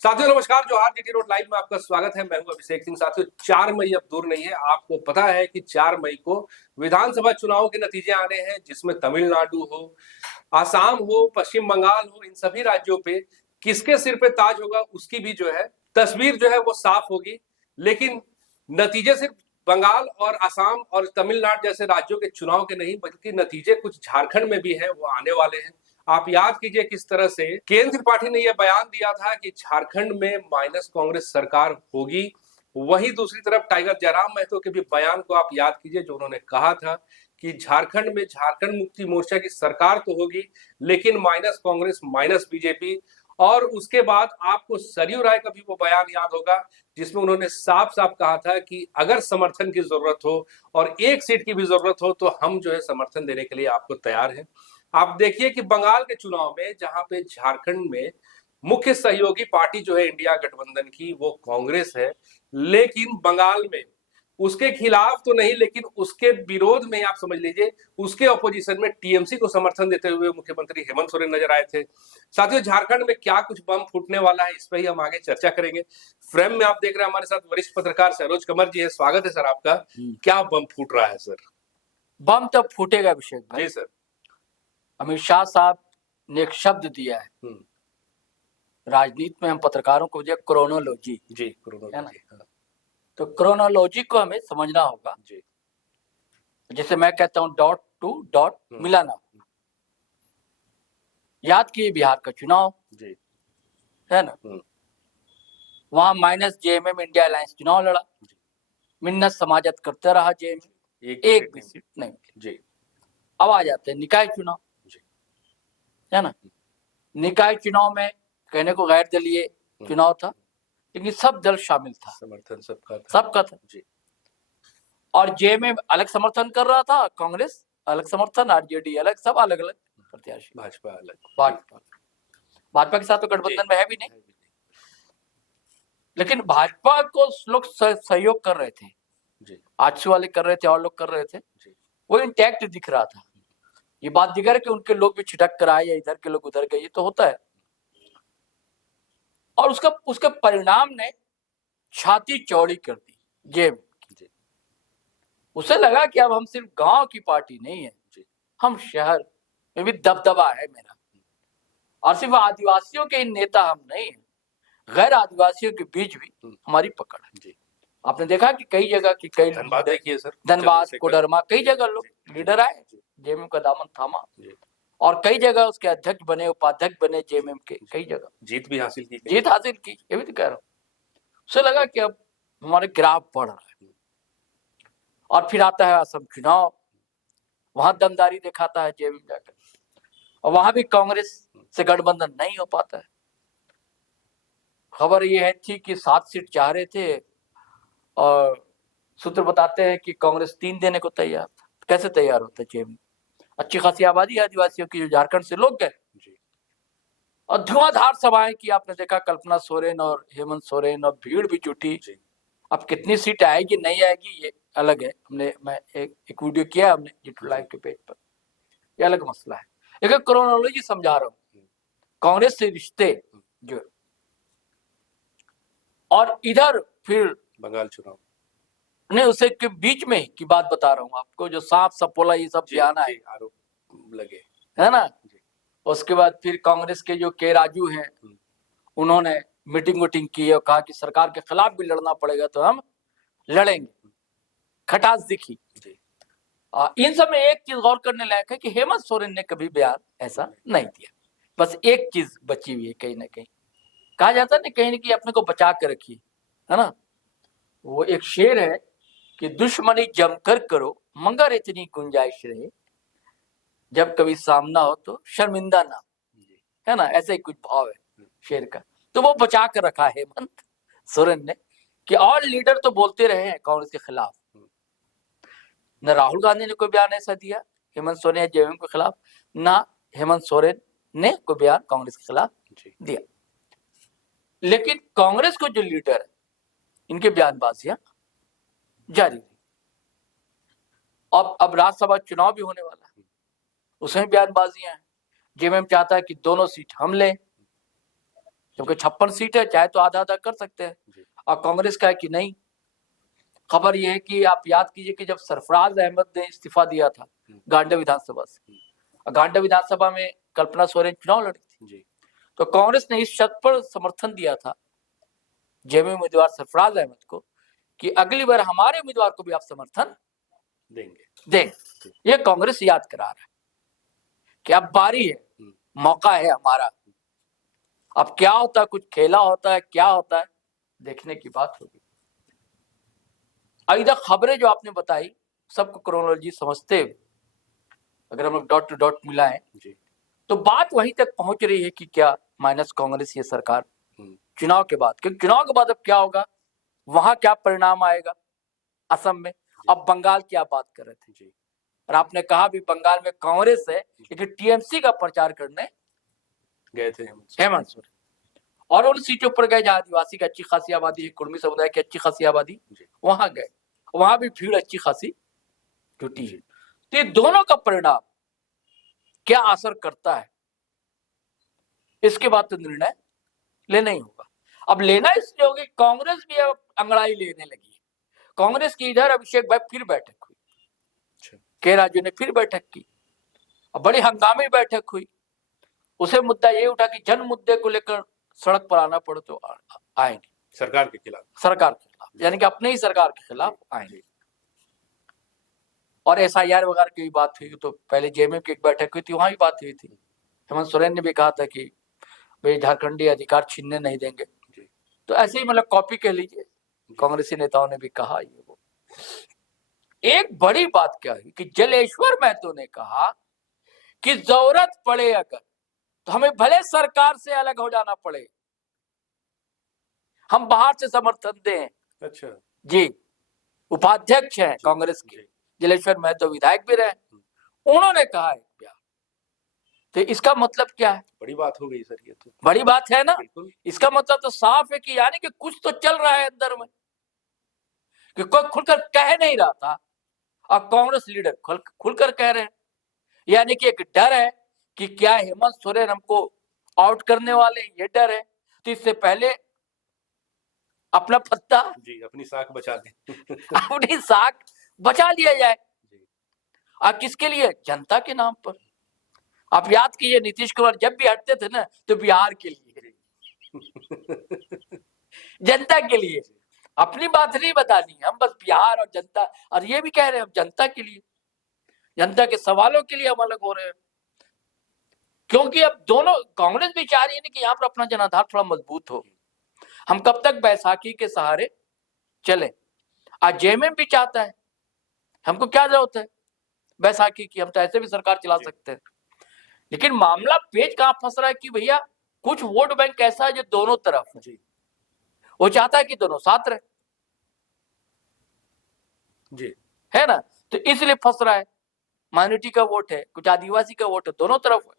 साथियों नमस्कार। जोहार। जीटी रोड लाइव में आपका स्वागत है। मैं हूं अभिषेक सिंह। साथियों 4 मई अब दूर नहीं है। आपको पता है कि 4 मई को विधानसभा चुनाव के नतीजे आने हैं, जिसमें तमिलनाडु हो, आसाम हो, पश्चिम बंगाल हो, इन सभी राज्यों पे किसके सिर पे ताज होगा उसकी भी जो है तस्वीर जो है वो साफ होगी। लेकिन नतीजे सिर्फ बंगाल और आसाम और तमिलनाडु जैसे राज्यों के चुनाव के नहीं, बल्कि नतीजे कुछ झारखंड में भी है, वो आने वाले हैं। आप याद कीजिए किस तरह से केंद्र त्रिपाठी ने यह बयान दिया था कि झारखंड में माइनस कांग्रेस सरकार होगी। वहीं दूसरी तरफ टाइगर जयराम महतो के भी बयान को आप याद कीजिए, जो उन्होंने कहा था कि झारखंड में झारखंड मुक्ति मोर्चा की सरकार तो होगी, लेकिन माइनस कांग्रेस माइनस बीजेपी। और उसके बाद आपको सरयू राय का भी वो बयान याद होगा, जिसमें उन्होंने साफ साफ कहा था कि अगर समर्थन की जरूरत हो और एक सीट की भी जरूरत हो तो हम जो है समर्थन देने के लिए आपको तैयार हैं। आप देखिए कि बंगाल के चुनाव में, जहां पे झारखंड में मुख्य सहयोगी पार्टी जो है इंडिया गठबंधन की वो कांग्रेस है, लेकिन बंगाल में उसके खिलाफ तो नहीं, लेकिन उसके विरोध में आप समझ लीजिए उसके ऑपोजिशन में टीएमसी को समर्थन देते हुए मुख्यमंत्री हेमंत सोरेन नजर आए थे। साथियों झारखंड में क्या कुछ बम फूटने वाला है, इस पर ही हम आगे चर्चा करेंगे। फ्रेम में आप देख रहे हैं हमारे साथ वरिष्ठ पत्रकार सरोज कमर जी है। स्वागत है सर आपका। क्या बम फूट रहा है सर? बम तब फूटेगा अभिषेक भाई। जी सर। अमित शाह साहब ने एक शब्द दिया है राजनीति में, हम पत्रकारों को जो क्रोनोलॉजी, जी क्रोनोलॉजी, हाँ। तो क्रोनोलॉजी को हमें समझना होगा जी। जैसे मैं कहता हूँ डॉट टू डॉट मिलाना। याद किए बिहार का चुनाव जी, है ना, वहां माइनस जेएमएम इंडिया अलायंस चुनाव लड़ा, मिन्नत समाजत करते रहा जेएमएम, एक भी सीट नहीं जी। अब आ जाते हैं निकाय चुनाव जी, है ना। निकाय चुनाव में कहने को गैर दलीय चुनाव था, लेकिन सब दल शामिल था, समर्थन सबका था जी। और जेएमएम अलग समर्थन कर रहा था, कांग्रेस अलग समर्थन, आरजेडी अलग, सब अलग अलग प्रत्याशी, भाजपा अलग। भाजपा के साथ तो गठबंधन में है भी नहीं, लेकिन भाजपा को लोग सहयोग कर रहे थे जी। आजसू वाले कर रहे थे और लोग कर रहे थे जी। वो इंटैक्ट दिख रहा था। ये बात दिख रहा है कि उनके लोग भी छिटक कर आए या इधर के लोग उधर गए, ये तो होता है। और उसका परिणाम ने छाती चौड़ी कर दी जेएमएम की। उसे लगा कि अब हम सिर्फ गांव की पार्टी नहीं है जी, हम शहर में भी दबदबा है मेरा, और सिर्फ आदिवासियों के नेता हम नहीं है, गैर आदिवासियों के बीच भी हमारी पकड़ है जी। आपने देखा कि कई जगह की, कई धनबाद देखिए सर, धनबाद कोडरमा, कई जगह लोग लीडर आए, जेएमएम का दामन थामा और कई जगह उसके अध्यक्ष बने, उपाध्यक्ष बने जेएमएम के, कई जगह जीत भी हासिल की, ये भी तो कह रहा हूँ। उसे लगा कि अब हमारे ग्राफ बढ़ रहा है। और फिर आता है असम चुनाव, वहां दमदारी दिखाता है जेएमएम जाकर, और वहां भी कांग्रेस से गठबंधन नहीं हो पाता है। खबर ये है थी कि 7 सीट चाह रहे थे, और सूत्र बताते हैं कि कांग्रेस 3 देने को तैयार था। कैसे तैयार होता है जेएमएम? अच्छी खासी आबादी आदिवासियों की, जो झारखंड से लोग गए, और धुआंधार सभाएं की आपने देखा, कल्पना सोरेन और हेमंत सोरेन, और भीड़ भी जुटी। अब कितनी सीट आएगी नहीं आएगी ये अलग है, मैं एक वीडियो किया हमने जीटी लाइव के पेज पर, ये अलग मसला है। लेकिन क्रोनोलॉजी समझा रहा हूँ, कांग्रेस से रिश्ते जो, और इधर फिर बंगाल चुनाव नहीं, उसे के बीच में की बात बता रहा हूँ आपको, जो सांप सपोला ये सब बयान आए, आरोप लगे, है ना। उसके बाद फिर कांग्रेस के जो के राजू हैं, उन्होंने मीटिंग की और कहा कि सरकार के खिलाफ भी लड़ना पड़ेगा तो हम लड़ेंगे। खटास दिखी। इन सब में एक चीज गौर करने लायक है कि हेमंत सोरेन ने कभी बयान ऐसा नहीं दिया। बस एक चीज बची हुई है, कहीं ना कहीं कहा जाता है ना, कहीं ना कहीं अपने को बचा कर रखिए, है ना। वो एक शेर है कि दुश्मनी जमकर करो मगर इतनी गुंजाइश रहे, जब कभी सामना हो तो शर्मिंदा ना, है ना। ऐसा ही कुछ भाव है शेर का, तो वो बचा कर रखा है हेमंत सोरेन ने, कि और लीडर तो बोलते रहे हैं कांग्रेस के खिलाफ। न राहुल गांधी ने कोई बयान ऐसा दिया हेमंत सोरेन या जेएमएम के खिलाफ, ना हेमंत सोरेन ने कोई बयान कांग्रेस के खिलाफ दिया। लेकिन कांग्रेस को जो लीडर है, इनके बयानबाजियां जारी रही। अब राज्यसभा चुनाव भी होने वाला है, उसमें बयानबाजियां हैं। जेएमएम चाहता है कि दोनों सीट हम लें, क्योंकि 56 सीट है, चाहे तो आधा आधा कर सकते हैं। जी। और कांग्रेस का है कि नहीं। खबर यह है कि आप याद कीजिए कि जब सरफराज अहमद ने इस्तीफा दिया था गांडा विधानसभा से, गांडा विधानसभा में कल्पना सोरेन चुनाव लड़ी थी, जी। तो कांग्रेस ने इस शर्त पर समर्थन दिया था जेएमएम उम्मीदवार सरफराज अहमद को कि अगली बार हमारे उम्मीदवार को भी आप समर्थन देंगे। ये कांग्रेस याद करा रहा है कि अब बारी है, मौका है हमारा। अब क्या होता है, कुछ खेला होता है, क्या होता है, देखने की बात होगी। इधर खबरें जो आपने बताई सबको क्रोनोलॉजी समझते हुए अगर हम लोग डॉट टू डॉट मिलाएं तो बात वहीं तक पहुंच रही है कि क्या माइनस कांग्रेस ये सरकार चुनाव के बाद, क्योंकि चुनाव के बाद अब क्या होगा, वहां क्या परिणाम आएगा असम में। अब बंगाल की आप बात कर रहे थे और आपने कहा भी बंगाल में कांग्रेस है लेकिन टीएमसी का प्रचार करने गए थे हेमंत सोरेन, और उन सीटों पर गए जहां आदिवासी की अच्छी खासी आबादी है, कुर्मी समुदाय की अच्छी खासी आबादी, वहां गए, वहां भी भीड़ अच्छी खासी जुटी है। तो ये दोनों का परिणाम क्या असर करता है, इसके बाद तो निर्णय लेना ही होगा। अब लेना इसलिए होगा कांग्रेस भी अब अंगड़ाई लेने लगी है। कांग्रेस की इधर अभिषेक भाई फिर बैठक हुई, के राजू ने फिर बैठक की, अब बड़ी हंगामी बैठक हुई। उसे मुद्दा ये उठा कि जन मुद्दे को लेकर सड़क पर आना पड़े तो आएंगे, सरकार के खिलाफ, यानी कि अपने ही सरकार के खिलाफ आएंगे। और एसआईआर वगैरह की बात हुई, तो पहले जेएमएम की एक बैठक हुई थी, वहां भी बात हुई थी। हेमंत सोरेन ने भी कहा था कि भाई झारखंडी अधिकार छीनने नहीं देंगे। तो ऐसे ही मतलब कॉपी कह लीजिए, कांग्रेसी नेताओं ने भी कहा ये वो। एक बड़ी बात क्या है कि जलेश्वर महतो ने कहा कि जरूरत पड़े अगर तो हमें भले सरकार से अलग हो जाना पड़े, हम बाहर से समर्थन दें। अच्छा जी, उपाध्यक्ष हैं कांग्रेस के जलेश्वर महतो, विधायक भी रहे, उन्होंने कहा है प्यार। तो इसका मतलब क्या है, बड़ी बात हो गई सर, ये तो बड़ी बात है ना। इसका मतलब तो साफ है कि यानी कि कुछ तो चल रहा है अंदर में कि कोई खुलकर कह नहीं रहा था और कांग्रेस लीडर खुलकर कह रहे हैं। यानी कि एक डर है कि क्या हेमंत सोरेन हमको आउट करने वाले, ये डर है। तो इससे पहले अपना पत्ता जी, अपनी साख बचा ले अपनी साख बचा लिया जाए। और किसके लिए, जनता के नाम पर। आप याद कीजिए नीतीश कुमार जब भी हटते थे ना तो बिहार के लिए जनता के लिए, अपनी बात नहीं बतानी, हम बस बिहार और जनता, और ये भी कह रहे हैं हम जनता के लिए, जनता के सवालों के लिए हम अलग हो रहे हैं। क्योंकि अब दोनों, कांग्रेस भी चाह रही है कि यहाँ पर अपना जनाधार थोड़ा मजबूत हो, हम कब तक बैसाखी के सहारे चले। आज जेएमएम भी चाहता है, हमको क्या जरूरत है बैसाखी की, हम तो ऐसे भी सरकार चला सकते हैं। लेकिन मामला पेच कहां फंस रहा है कि भैया कुछ वोट बैंक ऐसा है जो दोनों तरफ है, वो चाहता है कि दोनों साथ रहे जी, है ना। तो इसलिए फंस रहा है, माइनॉरिटी का वोट है, कुछ आदिवासी का वोट है, दोनों तरफ है,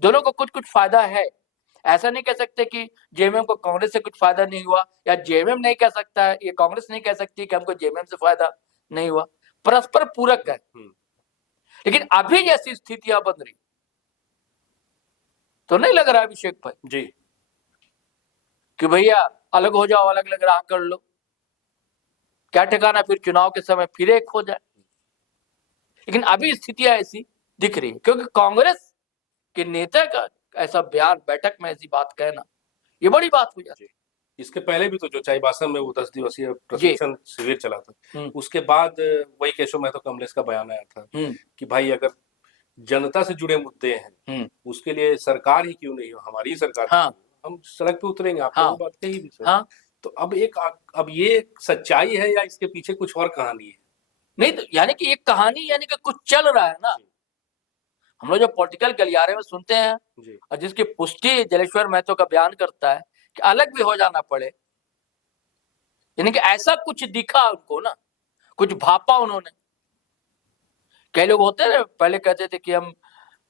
दोनों को कुछ कुछ फायदा है। ऐसा नहीं कह सकते कि जेएमएम को कांग्रेस से कुछ फायदा नहीं हुआ, या जेएमएम नहीं कह सकता है, ये कांग्रेस नहीं कह सकती कि हमको जेएमएम से फायदा नहीं हुआ, परस्पर पूरक है। लेकिन अभी जैसी स्थितियां बन रही तो नहीं लग रहा अभिषेक भाई जी कि भैया अलग हो जाओ, अलग अलग राह कर लो, क्या ठिकाना फिर चुनाव के समय फिर एक हो जाए। लेकिन अभी स्थितियां ऐसी दिख रही है क्योंकि कांग्रेस के नेता का ऐसा बयान, बैठक में ऐसी बात कहना, ये बड़ी बात हो जाती है। इसके पहले भी तो जो चाईबासा में वो 10 दिवसीय प्रशिक्षण शिविर चला था, उसके बाद वही केशव महतो कमलेश का बयान आया था कि भाई अगर जनता से जुड़े मुद्दे हैं उसके लिए सरकार ही क्यों नहीं हो, हमारी सरकार, हम सड़क पे उतरेंगे। आपको वो बात कही भी सर। तो अब ये सच्चाई है या इसके पीछे कुछ और कहानी है? नहीं तो यानी कि एक कहानी, यानी कि कुछ चल रहा है ना। हम लोग जो पॉलिटिकल गलियारे में सुनते हैं और जिसकी पुष्टि जलेश्वर महतो का बयान करता है कि अलग भी हो जाना पड़े, यानी कि ऐसा कुछ दिखा उनको ना, कुछ भापा उन्होंने। कई लोग होते हैं पहले कहते थे कि हम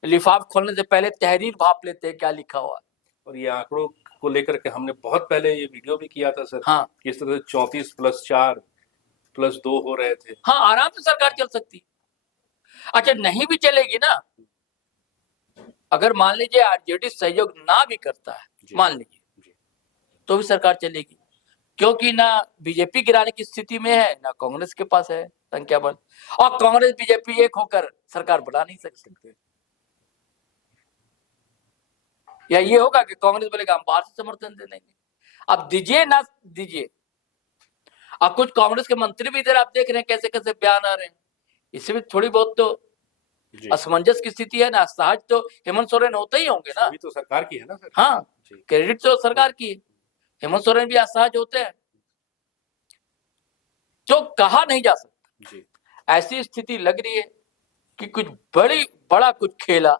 लिफाफ खोलने से पहले तहरीर भाप लेते हैं क्या लिखा हुआ। और ये आंकड़ों को लेकर के हमने बहुत पहले ये वीडियो भी किया था सर। किस तरह से 34 + 4 + 2 हो रहे थे। आराम से सरकार चल सकती। अच्छा नहीं भी चलेगी ना, अगर मान लीजिए आरजेडी सहयोग ना भी करता है, मान लीजिए तो भी सरकार चलेगी, क्योंकि ना बीजेपी गिराने की स्थिति में है, ना कांग्रेस के पास है संख्या बल, और कांग्रेस बीजेपी एक होकर सरकार बना नहीं सकते। या ये होगा कि कांग्रेस बोलेगा हम बाहर से समर्थन दे देंगे, अब दीजिए ना दीजिए। अब कुछ कांग्रेस के मंत्री भी इधर आप देख रहे हैं कैसे कैसे बयान आ रहे हैं, इससे भी थोड़ी बहुत तो असमंजस की स्थिति है ना। सहज तो हेमंत सोरेन होते ही होंगे ना, अभी तो सरकार की है ना सर। हाँ, क्रेडिट तो सरकार की है, हेमंत सोरेन भी असहज होते हैं, जो कहा नहीं जा सकता। ऐसी स्थिति लग रही है कि कुछ बड़ा कुछ खेला।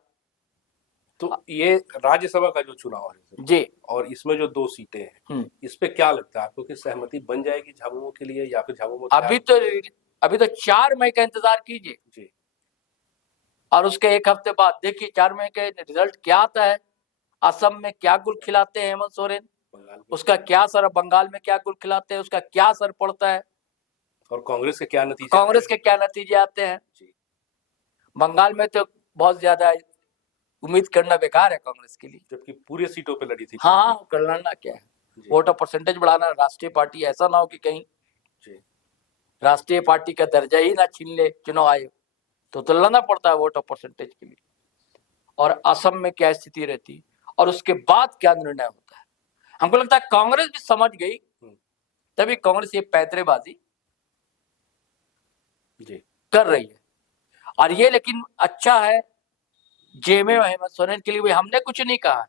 तो ये राज्यसभा का जो चुनाव है जी, और इसमें जो 2 सीटें हैं, इस पे क्या लगता है आपको कि सहमति बन जाएगी झामुमो के लिए, या फिर झामुमो अभी तो 4 मई का इंतजार कीजिए जी, और उसके एक हफ्ते बाद देखिए 4 मई के रिजल्ट क्या आता है। असम में क्या गुल खिलाते हैं हेमंत सोरेन, उसका क्या असर, बंगाल में क्या गुल खिलाते हैं उसका क्या असर पड़ता है, और कांग्रेस के क्या नतीजे आते हैं। बंगाल में तो बहुत ज्यादा उम्मीद करना बेकार है कांग्रेस के लिए, जबकि पूरे सीटों पे लड़ी थी। हाँ, करना क्या है, वोटर परसेंटेज बढ़ाना, राष्ट्रीय पार्टी, ऐसा ना हो कि कहीं राष्ट्रीय पार्टी का दर्जा ही ना छीन ले चुनाव आयोग, तो लड़ना पड़ता है वोटर परसेंटेज के लिए। और असम में क्या स्थिति रहती और उसके बाद क्या निर्णय होता है, हमको लगता है कांग्रेस भी समझ गई, तभी कांग्रेस ये पैंतरेबाजी कर रही है। और ये लेकिन अच्छा है जेएमएम हेमंत सोरेन के लिए भी, हमने कुछ नहीं कहा,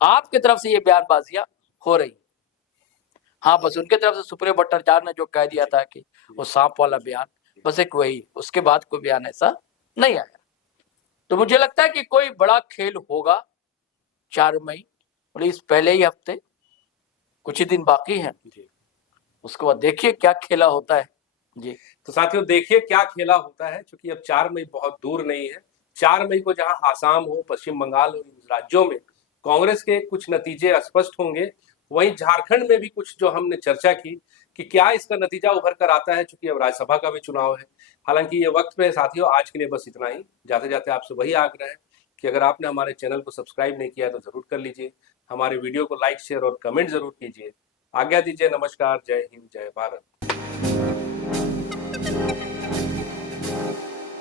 आपकी तरफ से ये बयानबाजियां हो रही। हाँ, बस उनके तरफ से सुप्रियो भट्टाचार्य ने जो कह दिया था कि वो सांप वाला बयान, बस एक वही, उसके बाद कोई बयान ऐसा नहीं आया। तो मुझे लगता है कि कोई बड़ा खेल होगा 4 मई, और इस पहले ही हफ्ते, कुछ ही दिन बाकी हैं, उसके बाद देखिए क्या खेला होता है जी। तो साथियों देखिए क्या खेला होता है, क्योंकि अब 4 मई बहुत दूर नहीं है। 4 मई को जहां आसाम हो, पश्चिम बंगाल हो, इन राज्यों में कांग्रेस के कुछ नतीजे स्पष्ट होंगे, वहीं झारखंड में भी कुछ जो हमने चर्चा की कि क्या इसका नतीजा उभर कर आता है, क्योंकि अब राज्यसभा का भी चुनाव है। हालांकि ये वक्त पे साथियों, आज के लिए बस इतना ही। जाते जाते आपसे वही आग्रह है कि अगर आपने हमारे चैनल को सब्सक्राइब नहीं किया तो जरूर कर लीजिए, हमारे वीडियो को लाइक, शेयर और कमेंट जरूर कीजिए। आज्ञा दीजिए, नमस्कार, जय हिंद, जय भारत।